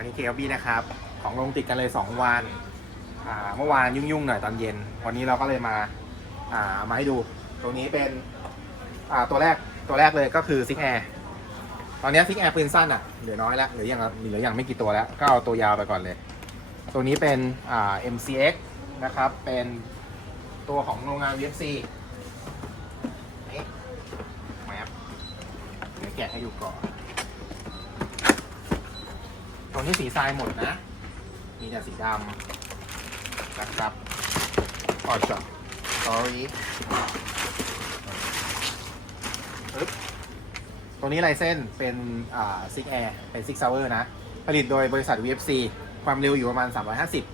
วันนี้ KLB นะครับ ของลงติดกันเลย 2 วันเมื่อวานยุ่งๆหน่อยตอนเย็น วันนี้เราก็เลยมาอ่ามาให้ดู ตรงนี้เป็นอ่าตัวแรกตัวแรกเลยก็คือซิกแอร์ตอนนี้ซิกแอร์ปืนสั้นอะเหลือน้อยแล้วเหลืออย่างเหลืออย่างไม่กี่ตัวแล้ว ก็เอาตัวยาวไปก่อนเลย ตัวนี้เป็นอ่า MCX นะครับ เป็นตัวของโรงงาน VFC นี่แมปเดี๋ยวแกะให้ดูก่อน ตรงนี้สีทรายหมดนะ มีแต่สีดำนะครับออช็อตสอรี่ปึ๊บตัวนี้ลายเส้นเป็นอ่าซิกแอร์เป็นซิกซาวเวอร์นะ ผลิตโดยบริษัท VFC ความเร็วอยู่ประมาณ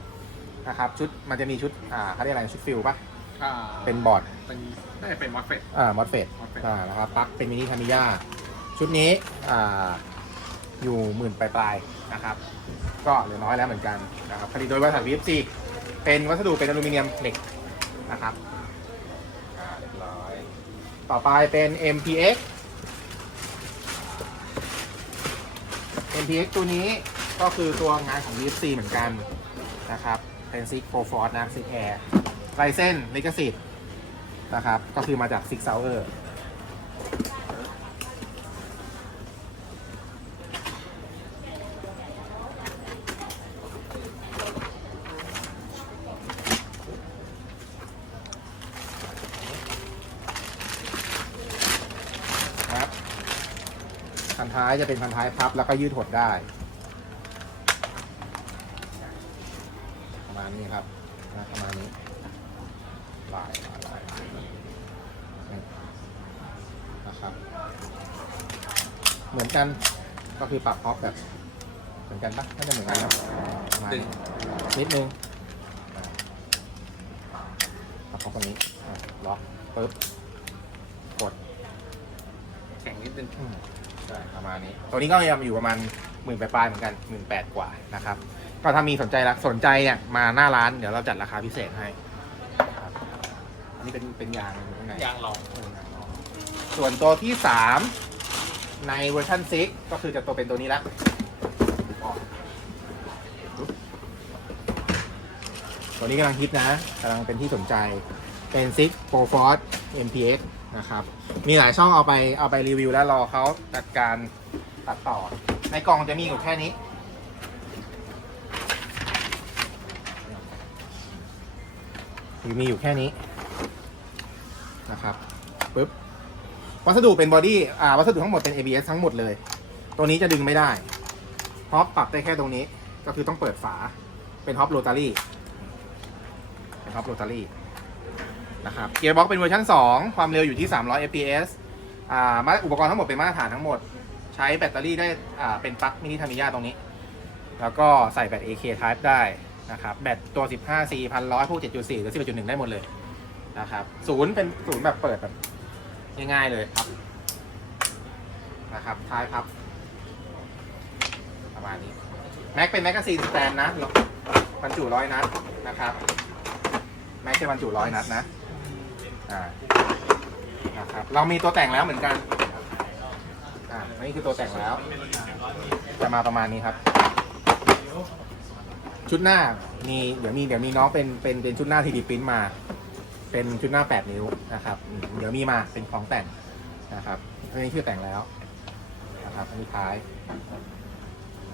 350 นะครับ ชุดมันจะมีชุดอ่าเขาเรียกอะไรชุดฟิลปะอ่าเป็นบอร์ด เป็นน่าจะเป็นมอสเฟตอ่ามอสเฟต MOSFET อ่านะครับปลั๊กเป็นมินิทามิยาชุดนี้อ่าอยู่หมื่นปลายๆ นะครับ ก็เหลือน้อยแล้วเหมือนกันนะครับผลิตโดยบริษัท VFC เป็นวัสดุเป็นอลูมิเนียมเหล็กนะครับอ่าเรียบร้อย ต่อไปเป็น MPX MPX ตัวนี้ก็คือตัวงานของ VFC เหมือนกันนะครับเป็นซิกโฟฟอร์ดนะซิกแอร์ลายเส้นลิขสิทธิ์นะครับ ก็คือมาจาก Six Hour ครับพันท้าย จะเป็นพันท้ายพับแล้วก็ยืดหดได้ ประมาณนี้ครับนะประมาณนี้ลายลายลายนะครับ เหมือนกันก็คือปรับออฟแบบ เหมือนกันปะน่าจะเหมือนกันนะประมาณดึงนี้นิดนึงปรับออฟตรงนี้อะล็อกปึ๊บกดแข็งนิดนึงอืมใช่ ประมาณนี้ ตัวนี้ก็ยังอยู่ประมาณหมื่นปลายๆเหมือนกันหมื่นแปดกว่านะครับ ก็ถ้ามีสนใจละสนใจเนี่ยมาหน้าร้านเดี๋ยวเราจัดราคาพิเศษให้ครับอันนี้เป็นเป็นยางอยู่ข้างในยางรองเออยางรองส่วนตัวที่ 3 ในเวอร์ชัน6ก็คือจะตัวเป็นตัวนี้ละออกตัวนี้กำลังฮิตนะกำลังเป็นที่สนใจเป็น6 Pro Force MPX นะครับ มีหลายช่องเอาไปเอาไปรีวิวแล้วรอเขาจัดการตัดต่อ ในกล่องจะมีอยู่แค่นี้ มีอยู่แค่นี้นะครับปึ๊บวัสดุเป็นบอดี้อ่าวัสดุทั้งหมดเป็น ABS ทั้งหมดเลย ตัวนี้จะดึงไม่ได้ฮอปปรับได้แค่ตรงนี้ ก็คือต้องเปิดฝาเป็นฮอปโรตารี่เป็นฮอปโรตารี่ นะครับเกียร์บ็อกเป็นเวอร์ชัน2 ความเร็วอยู่ที่ 300 fps อ่ามาอุปกรณ์ทั้งหมดเป็นมาตรฐานทั้งหมด ใช้แบตเตอรี่ได้อ่าเป็นปลั๊กมินิทามิยาตรงนี้ แล้วก็ใส่แบต AK Type ได้นะครับแบตตัว 15C พันร้อยพวก 7.4 หรือ 11.1 ได้หมดเลยนะครับศูนย์เป็นศูนย์แบบเปิดแบบง่ายๆเลยครับนะครับท้ายพับ ประมาณนี้ แม็กเป็นแมกกาซีนสแตนนะบรรจุร้อยนัดนะครับ แม็กจะบรรจุร้อยนัดนะ อ่านะครับเรามีตัวแต่งแล้วเหมือนกันอ่านี่คือตัวแต่งแล้ว จะมาประมาณนี้ครับ ชุดหน้ามีเดี๋ยวมีเดี๋ยวมีน้องเป็นเป็นเป็นชุดหน้าทีดีพิมพ์มา เป็นชุดหน้า 8 นิ้วนะครับ เดี๋ยวมีมาเป็นของแต่งนะครับอันนี้คือแต่งแล้วนะครับอันนี้ท้าย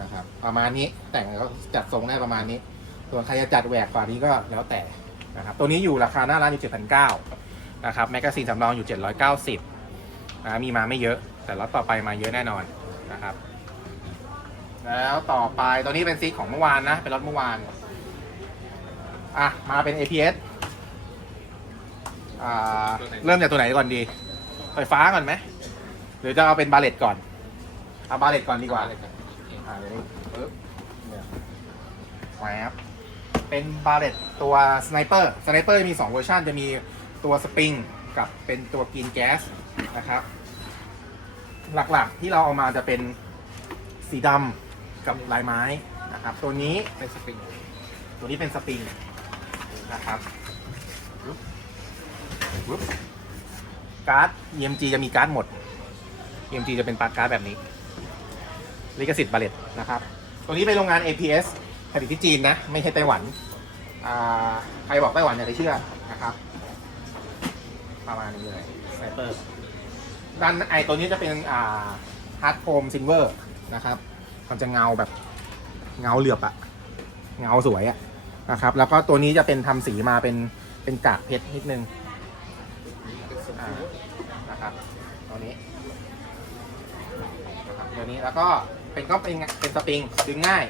นะครับประมาณนี้แต่งแล้วจัดทรงได้ประมาณนี้ ส่วนใครจะจัดแหวกกว่านี้ก็แล้วแต่นะครับตัวนี้อยู่ราคาหน้าร้านอยู่7,900นะครับแมกกาซีนสำรองอยู่ 790นะมีมาไม่เยอะ แต่ล็อตต่อไปมาเยอะแน่นอนนะครับแล้วต่อไปตัวนี้เป็นซิกของเมื่อวานนะ เป็นรถเมื่อวาน อะ มาเป็น APS อ่า เริ่มจากตัวไหนก่อนดี ไฟฟ้าก่อนไหม หรือจะเอาเป็นบาเลตก่อน เอาบาเลตก่อนดีกว่า อ่าเดี๋ยวนี้ปึ๊บเนี่ยแหวบเป็นบาเลตตัวสไนเปอร์ สไนเปอร์มี 2 เวอร์ชันจะมี ตัวสปริงกับเป็นตัวกีนแก๊สนะครับ หลักๆที่เราเอามาจะเป็นสีดำกับลายไม้นะครับ ตัวนี้เป็นสปริง ตัวนี้เป็นสปริงนะครับปึ๊บปึ๊บการ์ด EMG จะมีการ์ดหมด EMG จะเป็นปากการ์ดแบบนี้ ลิขสิทธิ์บาเลตนะครับ ตัวนี้เป็นโรงงาน APS ผลิตที่จีนนะ ไม่ใช่ไต้หวัน ใครบอกไต้หวันอย่าได้เชื่อนะครับ ประมาณนี้เลยสไนเปอร์ด้านไอตัวนี้จะเป็นอ่าฮาร์ดโคมซิลเวอร์นะครับ มันจะเงาแบบเงาเหลือบอะเงาสวยอะนะครับ แล้วก็ตัวนี้จะเป็นทำสีมาเป็นเป็นกากเพชรนิดนึงอ่านะครับตัวนี้นะครับตัวนี้แล้วก็เป็นก็เป็นเป็นสปริงดึงง่าย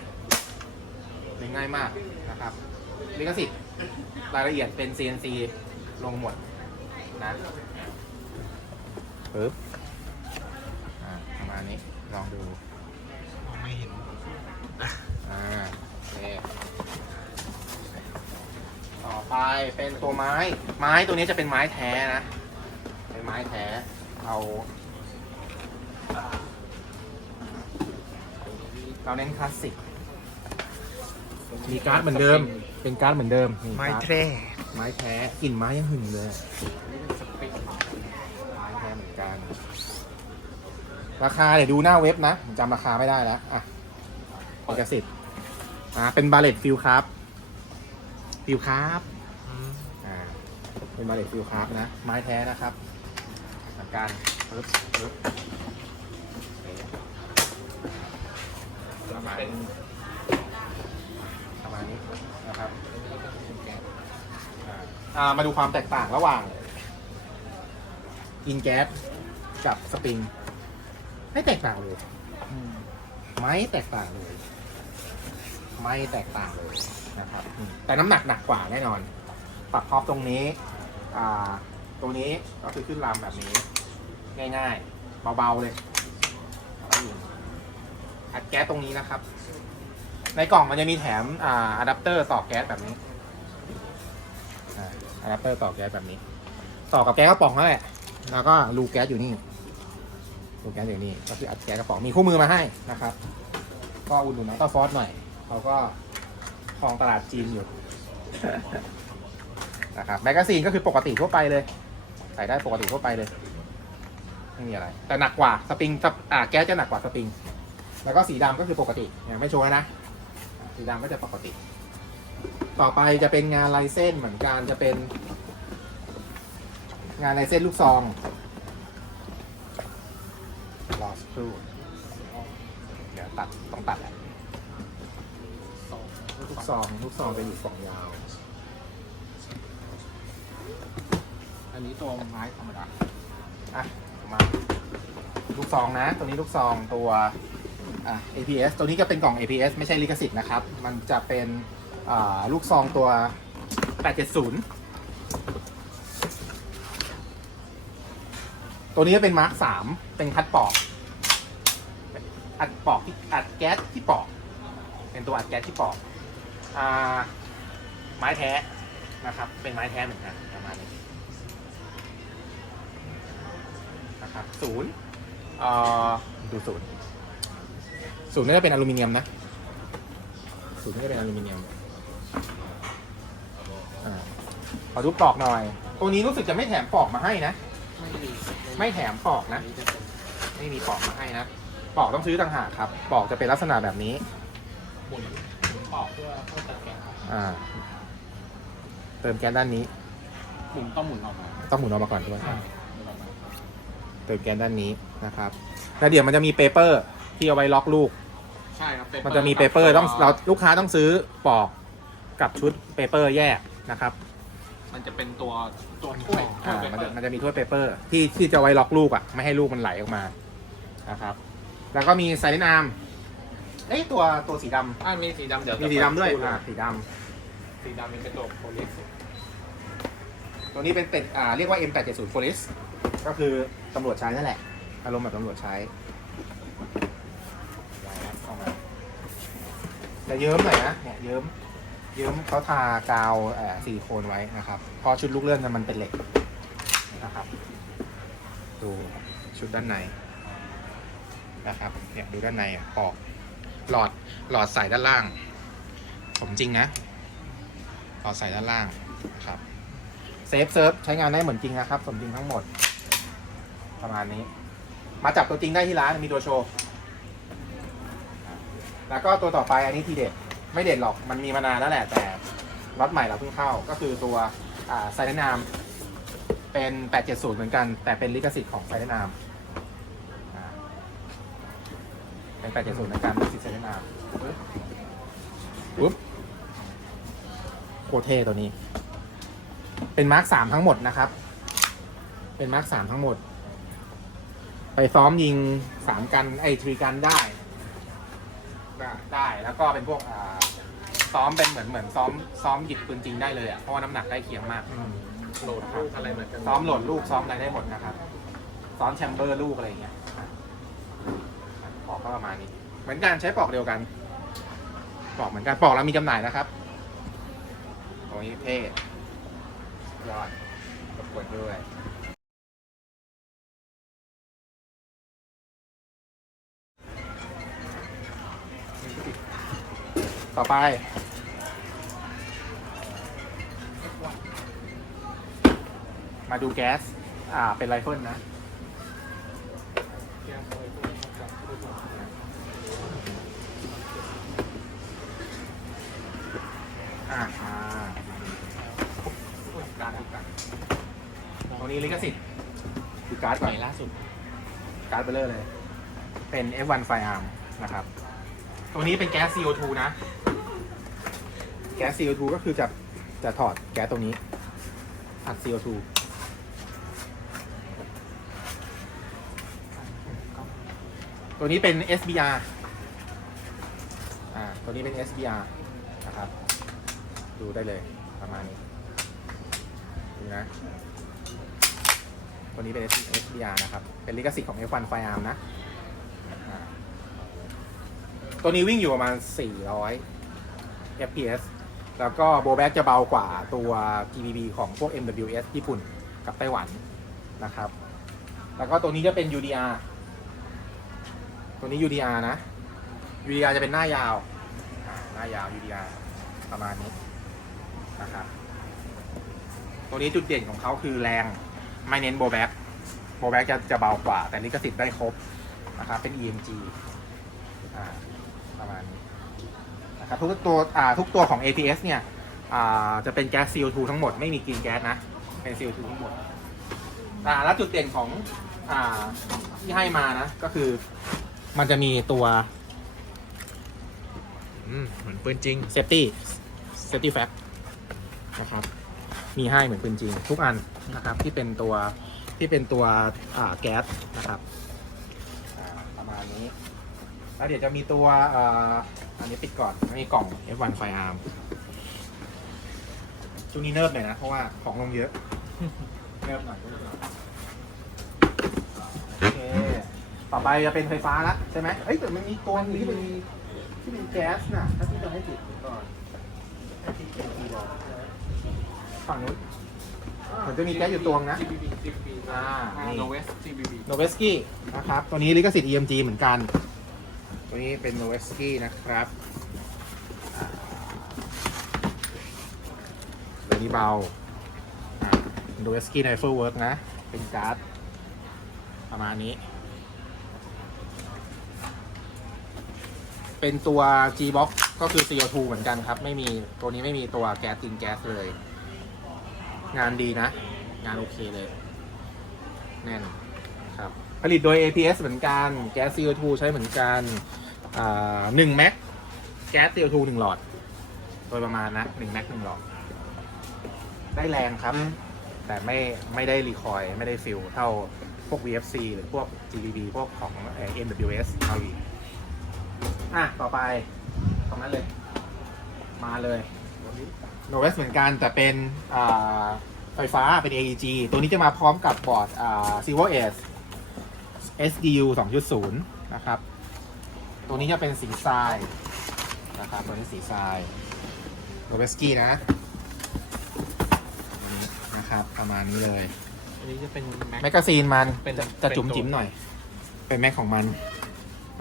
ดึงง่ายมากนะครับลิขสิทธิ์รายละเอียดเป็น CNC ลงหมด นะปึ๊บอ่าประมาณนี้ลองดูไม่เห็นอ่าโอเคต่อไปเป็นตัวไม้ ไม้ตัวนี้จะเป็นไม้แท้นะ เป็นไม้แท้เราเราเน้นคลาสสิกมีการ์ดเหมือนเดิม เป็นการ์ดเหมือนเดิมนี่ไม้การ์ดแทร่ ไม้แท้กลิ่นไม้ยังหึงเลยไม้แท้เหมือนกัน ราคาเดี๋ยวดูหน้าเว็บนะผมจำราคาไม่ได้แล้ว อะเอกสิทธิ์อ่าเป็นบาเลตฟิลครับ ฟิลครับอ่าเป็นบาเลตฟิลครับนะ ไม้แท้นะครับเหมือนกันปึ๊บปึ๊บเป็น อ่าอ่ามาดูความแตกต่างระหว่าง อินแก๊สกับสปริง ไม่แตกต่างเลย ไม่แตกต่างเลย ไม่แตกต่างเลยนะครับอืมแต่น้ำหนักหนักกว่าแน่นอน ปรับท็อปตรงนี้อ่าตรงนี้ก็คือขึ้นลำแบบนี้ ง่ายๆ เบาๆเลยอัดแก๊สตรงนี้นะครับ ในกล่องมันจะมีแถมอ่าอะแดปเตอร์ต่อแก๊สแบบนี้ อะแดปเตอร์ต่อแก๊สแบบนี้ ต่อกับแก๊สกระป๋องนั่นแหละ แล้วก็รูแก๊สอยู่นี่รูแก๊สอยู่นี่ก็คืออัดแก๊สกระป๋องมีคู่มือมาให้นะครับ ก็อุ่นหนุนน้องต้าฟอสหน่อยเขาก็ครองตลาดจีนอยู่นะครับแมกกาซีนก็คือปกติทั่วไปเลยใส่ได้ปกติทั่วไปเลยไม่มีอะไร แต่หนักกว่าสปริงสปอ่าแก๊สจะหนักกว่าสปริง แล้วก็สีดำก็คือปกติยังไม่โชว์นะ สีดำก็จะปกติ ต่อไปจะเป็นงานลายเส้นเหมือนกันจะเป็น งานลายเส้นลูกซองรอสักครู่เดี๋ยวตัดต้องตัดแหละสองลูกซองลูกซองจะอยู่กล่องยาว อันนี้ตัวไม้ธรรมดาอะมาลูกซองนะ ตัวนี้ลูกซองตัวอะ APS ตัวนี้ก็เป็นกล่อง APS ไม่ใช่ลิขสิทธิ์นะครับ มันจะเป็นอ่า ลูกซองตัว 870 ตัวนี้เป็นมาร์คสามเป็นคัดปอก อัดปอกที่อัดแก๊สที่ปอก เป็นตัวอัดแก๊สที่ปอกอ่าไม้แท้นะครับ เป็นไม้แท้เหมือนกันประมาณนี้นะครับศูนย์เอ่อดูศูนย์ศูนย์น่าจะเป็นอลูมิเนียมนะศูนย์น่าจะเป็นอลูมิเนียม ขอดูปลอกหน่อย ตัวนี้รู้สึกจะไม่แถมปลอกมาให้นะ ไม่มีไม่แถมปลอกนะอันนี้จะเป็นไม่มีปลอกมาให้นะ ปลอกต้องซื้อต่างหากครับ ปลอกจะเป็นลักษณะแบบนี้หมุนหมุนปอกเพื่อเพื่อตัดแกนอ่า เติมแก๊สด้านนี้ หมุนต้องหมุนออกมาต้องหมุนออกมาก่อนด้วย อ่าหมุนออกมาเติมแก๊สด้านนี้นะครับ แล้วเดี๋ยวมันจะมีเปเปอร์ที่เอาไว้ล็อกลูก ใช่ครับ paper มันจะมีเปเปอร์กับต้องเราลูกค้าต้องซื้อปลอกกับชุดเปเปอร์แยกนะครับ มันจะเป็นตัวตัวถ้วยอ่าถ้วยมัน paper จะมันจะมีถ้วยเปเปอร์ ที่ที่จะไว้ล็อกลูกอะ ไม่ให้ลูกมันไหลออกมานะครับ แล้วก็มีไซเลนอาร์มเอ้ยตัวตัวสีดำอ่ามีสีดำเดี๋ยวมีสีดำด้วยจะเปิอ่าดูสีดำสีดำมันเป็นตัวโพลิสตัวนี้เป็นเป็ดอ่าเรียกว่า M870 Police ก็คือตำรวจใช้นั่นแหละ อารมณ์แบบตำรวจใช้จะเยิ้มหน่อยนะเนี่ยเยิ้มเยิ้มเขาทากาวเอ่อซิลิโคนไว้นะครับเพอชุดลูกเลื่อนมันเป็นเหล็กนะครับ ดูชุดด้านในนะครับเนี่ยดูด้านในอะปอกหลอดหลอดใส่ด้านล่างผมจริงนะหลอดใส่ด้านล่างครับเซฟเซิร์ฟใช้งานได้เหมือนจริงนะครับ สมจริงทั้งหมด ประมาณนี้ มาจับตัวจริงได้ที่ร้านมีตัวโชว์แล้วก็ตัวต่อไปอันนี้ทีเด็ด ไม่เด็ดหรอกมันมีมานานแล้วแหละ แต่รถใหม่เราเพิ่งเข้าก็คือตัวไซเรนามเป็น 870 เหมือนกัน แต่เป็นลิขสิทธิ์ของไซเรนามเป็น 870 เหมือนกันลิขสิทธิ์ไซเรนามปุ๊บโคเท่ตัวนี้ เป็นมาร์คสามทั้งหมดนะครับ เป็นมาร์คสามทั้งหมด ไปซ้อมยิงสามกันไอทรีกันได้ ได้ได้แล้วก็เป็นพวกอ่าซ้อมเป็นเหมือนเหมือนซ้อมซ้อมหยิบปืนจริงได้เลยอะเพราะว่าน้ำหนักใกล้เคียงมาก โหลดลูกอะไรเหมือนกันซ้อมโหลดลูกซ้อมอะไรได้หมดนะครับ ซ้อมแชมเบอร์ลูกอะไรอย่างเงี้ยปอกก็ประมาณนี้ เหมือนกันใช้ปอกเดียวกัน ปอกเหมือนกันปอกแล้วมีจำหน่ายนะครับตรงนี้เท่ยอดรบกวนด้วย ต่อไป มาดูแก๊ส อ่า เป็นไรเฟิลนะ อ่าอ่าการทุกการตรงนี้ลิขสิทธิ์ดูการ์ดก่อนล่าสุด การ์ดเบลเลอร์เลย เป็น F1 Firearm นะครับ ตัวนี้เป็นแก๊ส CO2 นะ แก๊ส CO2 ก็คือจะจะถอดแก๊สตรงนี้อัด CO2 ตัวนี้เป็น SBR อ่า ตัวนี้เป็น SBR นะครับ ดูได้เลยประมาณนี้ ดูนะ ตัวนี้เป็น SBR นะครับ เป็นลิขสิทธิ์ของ F1 Firearm นะ ตัวนี้วิ่งอยู่ประมาณ 400 FPS แล้วก็โบแบ็กจะเบากว่าตัว GBB ของพวก MWS ญี่ปุ่นกับไต้หวันนะครับ แล้วก็ตัวนี้จะเป็น UDR ตัวนี้ UDR นะ UDR จะเป็นหน้ายาว หน้ายาว UDR ประมาณนี้นะครับ ตัวนี้จุดเด่นของเขาคือแรง ไม่เน้นโบแบ็กโบแบ็กจะจะเบากว่า แต่ลิขสิทธิ์ได้ครบนะครับ เป็น EMG อ่า ประมาณนี้นะครับทุกตัวอ่าทุกตัวของ ATS เนี่ยอ่าจะเป็นแก๊ส CO2 ทั้งหมดไม่มีกรีนแก๊สนะ เป็น CO2 ทั้งหมดอ่าแล้วจุดเด่นของอ่าที่ให้มานะ ก็คือมันจะมีตัวอืมเหมือนปืนจริง safety safety f a c นะครับมีให้เหมือนปืนจริง ทุกอันนะครับที่เป็นตัวที่เป็นตัวอ่าแก๊สนะครับประมาณนี้ แล้วเดี๋ยวจะมีตัวอ่าอันนี้ปิดก่อนมีกล่อง F1 Firearm ช่วงนี้เนิร์ฟหน่อยนะ เพราะว่าของลงเยอะ เนิร์ฟหน่อยเนิร์ฟหน่อยโอเคต่อไปจะเป็นไฟฟ้าละใช่ไหมเอ้ยแต่มันมีตัวหนึงที่เป็นที่เป็นแก๊สน่ะ ถ้าพี่จะให้ติดก่อนให้ติดเป็นทีบอกฝั่งนู้น เหมือนจะมีแก๊สอยู่ตัวนะ GBB GBB อ่านี่โนเวส GBB โนเวสกี้นะครับ ตัวนี้ลิขสิทธิ์ EMG เหมือนกัน ตัวนี้เป็นโนเวสกี้นะครับอ่าตัวนี้เบาโนเวสกี้ไนเฟิลเวิร์กนะ เป็นการ์ดประมาณนี้ เป็นตัว G box ก็คือ CO2 เหมือนกันครับ ไม่มีตัวนี้ไม่มีตัวแก๊สตินแก๊สเลย งานดีนะ งานโอเคเลย แน่น ครับผลิตโดย APS เหมือนกันแก๊ส CO2 ใช้เหมือนกันหนึ่งแม็กแก๊ส CO2 หนึ่งหลอด โดยประมาณนะหนึ่งแม็กหนึ่งหลอด ได้แรงครับ แต่ไม่ไม่ได้รีคอยล์ไม่ได้ฟิลเท่าพวก VFC หรือพวก GBB พวกของ MWS เอาอีกอะ ต่อไปตรงนั้นเลย มาเลยโนเวสเหมือนกันแต่เป็นไฟฟ้าเป็น AEG ตัวนี้จะมาพร้อมกับบอร์ด Silver S SDU 2.0 นะครับ ตัวนี้จะเป็นสีทรายนะครับตัวนี้สีทรายโนเวสกี้นะนี่นะครับประมาณนี้เลยอันนี้จะเป็นแม็กแมกกาซีนมันเป็นจะจะเป็นจุ๋มตัวจิ๋มหน่อย เป็นแม็กของมัน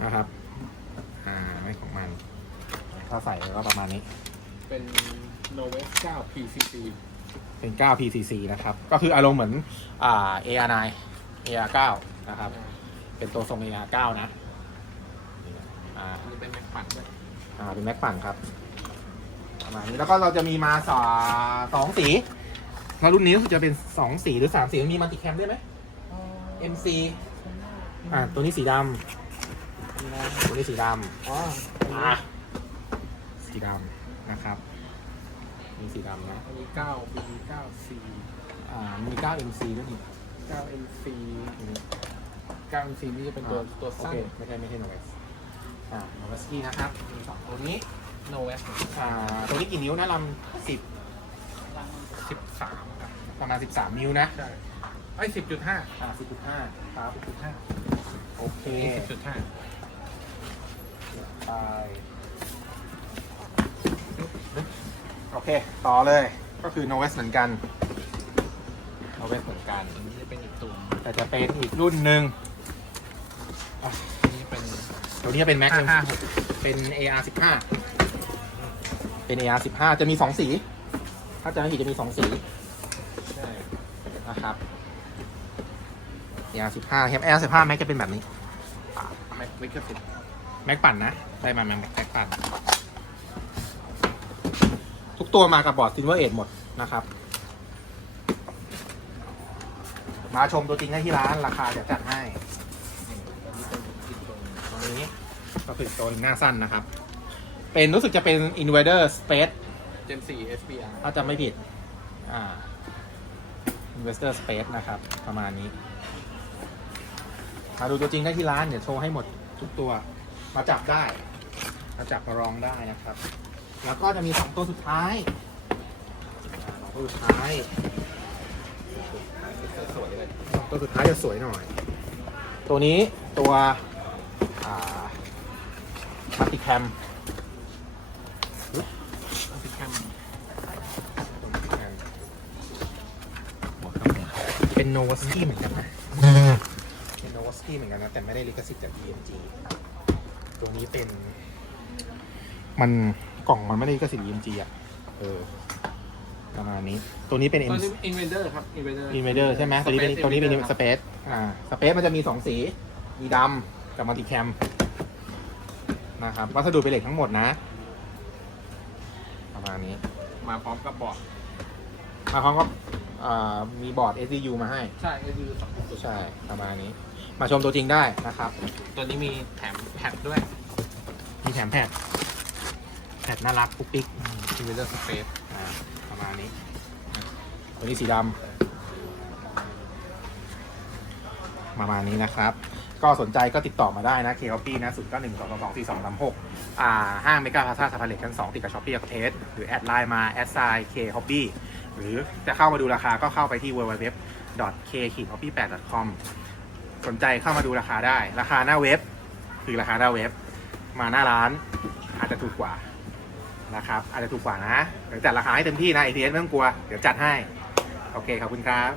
นะครับ อ่าแม็กของมัน ถ้าใส่ก็ประมาณนี้ เป็นโนเวส9 PCC เป็น 9 PCC นะครับ ก็คืออารมณ์เหมือน อ่า AR9 AR9 นะครับ เป็นตัวทรง AR9 นะนี่นะอ่าอันนี้เป็นแม็กปั่นด้วยอ่าเป็นแม็กปั่นครับประมาณนี้แล้วก็เราจะมีมาสาสองสีแล้วรุ่นนี้รู้สึกจะเป็นสองสีหรือสามสีมีมัลติแคมด้วยไหม MC อ่าตัวนี้สีดำตัวนี้สีดำอ๋ออะสีดำนะครับ มีสีดำนะอันนี้เก้า BB เก้า C อ่ามี9 MC ด้วยนี่เก้า NC ตัวนี้เก้า NC นี่จะเป็นตัวอ่าตัวโอสั้นเคไม่ใช่ไม่ใช่โนเวสอ่าโนเวสกี้นะครับมีสองตัวนี้ No S อ่าตัวนี้กี่นิ้วนะลำสิบสิบสามครับประมาณ13นิ้วนะใช่ไอ้สิบจุดห้าอ่า10.5ครับสิบจุดห้าโอเคสิบจุดห้าไปโอเค ต่อเลยก็คือโนเวสเหมือนกันโนเวสเหมือนกัน อันนี้จะเป็นอีกตัวแต่จะเป็นอีกรุ่นหนึ่ง อันนี้เป็นตัวนี้เป็น Max ห้าห้าหกเป็น AR 15เป็น AR 15จะมี2สี ถ้าจะไม่ผิดจะมี2สีใช่นะครับ AR 15ครับ AR 15 Max จะเป็นแบบนี้แม็กลิขสิทธิ์แม็กปั่นนะ ได้มาแม็กแม็กปั่น ทุกตัวมากับบอร์ด Silver Edge หมดนะครับ มาชมตัวจริงได้ที่ร้านราคาจะจัดให้ อันนี้เป็นอีกตัวห นึ่งตรงนี้ ก็คือตัวหน้าสั้นนะครับ เป็นรู้สึกจะเป็น Invader Space Gen 4 SBR ถ้าจำไม่ผิด อ่า Investor Space นะครับ ประมาณนี้มาดูตัวจริงได้ที่ร้านเดี๋ยวโชว์ให้หมดทุกตัว มาจับได้ มาจับมาลองได้นะครับ แล้วก็จะมีสองตัวสุดท้ายสองตัวสุดท้ายสวยๆเลยสองตัวสุดท้ายจะสวยหน่อย ตัวนี้ตัวอ่า มัลติแคมติดแคมเป็นโนวสกี้เหมือนกันนะเป็นโนวสกี้เหมือนกันนะ แต่ไม่ได้ลิขสิทธิ์จาก DMG ตัวนี้เป็น มันกล่องมันไม่ได้ลิขสิทธิ์ DMG อะ เออประมาณนี้ ตัวนี้เป็นตัว M นี้ Invader ครับ Invader Invader ใช่ไหมตัวนี้เป็น Space ตัวนี้เป็น Invader สเปซอ่าสเปซมันจะมีสองสี มีดำ กับมัลติแคมนะครับวัสดุเป็นเหล็กทั้งหมดนะ ประมาณนี้มาพร้อมกับบอร์ดมาพร้อมกับอ่ามีบอร์ด SCU มาให้ ใช่ก็คือสองตัวใช่ประมาณนี้ มาชมตัวจริงได้นะครับ ตัวนี้มีแถมแพดด้วยมีแถมแพดแพดน่ารักปุ๊กปิ๊ก Invader Space อ่าประมาณนี้ ตัวนี้สีดำ ประมาณนี้นะครับ ก็สนใจก็ติดต่อมาได้นะเคอปี้นะศูนย์เก้าหนึ่งสองสองสองสี่สองสามหกอ่าห้างเมกาพาซาสะพานเหล็กชั้นสองติดกับช้อปปี้กับเทสหรือแอดไลน์มาแอดไซน์เคฮอปปี้หรือจะเข้ามาดูราคาก็เข้าไปที่ www k h o p p y 8 com สนใจเข้ามาดูราคาได้ ราคาหน้าเว็บ คือราคาหน้าเว็บ มาหน้าร้านอาจจะถูกกว่านะครับ อาจจะถูกกว่านะเดี๋ยวจัดราคาให้เต็มที่นะ ATS ไม่ต้องกลัว เดี๋ยวจัดให้ โอเคขอบคุณครับ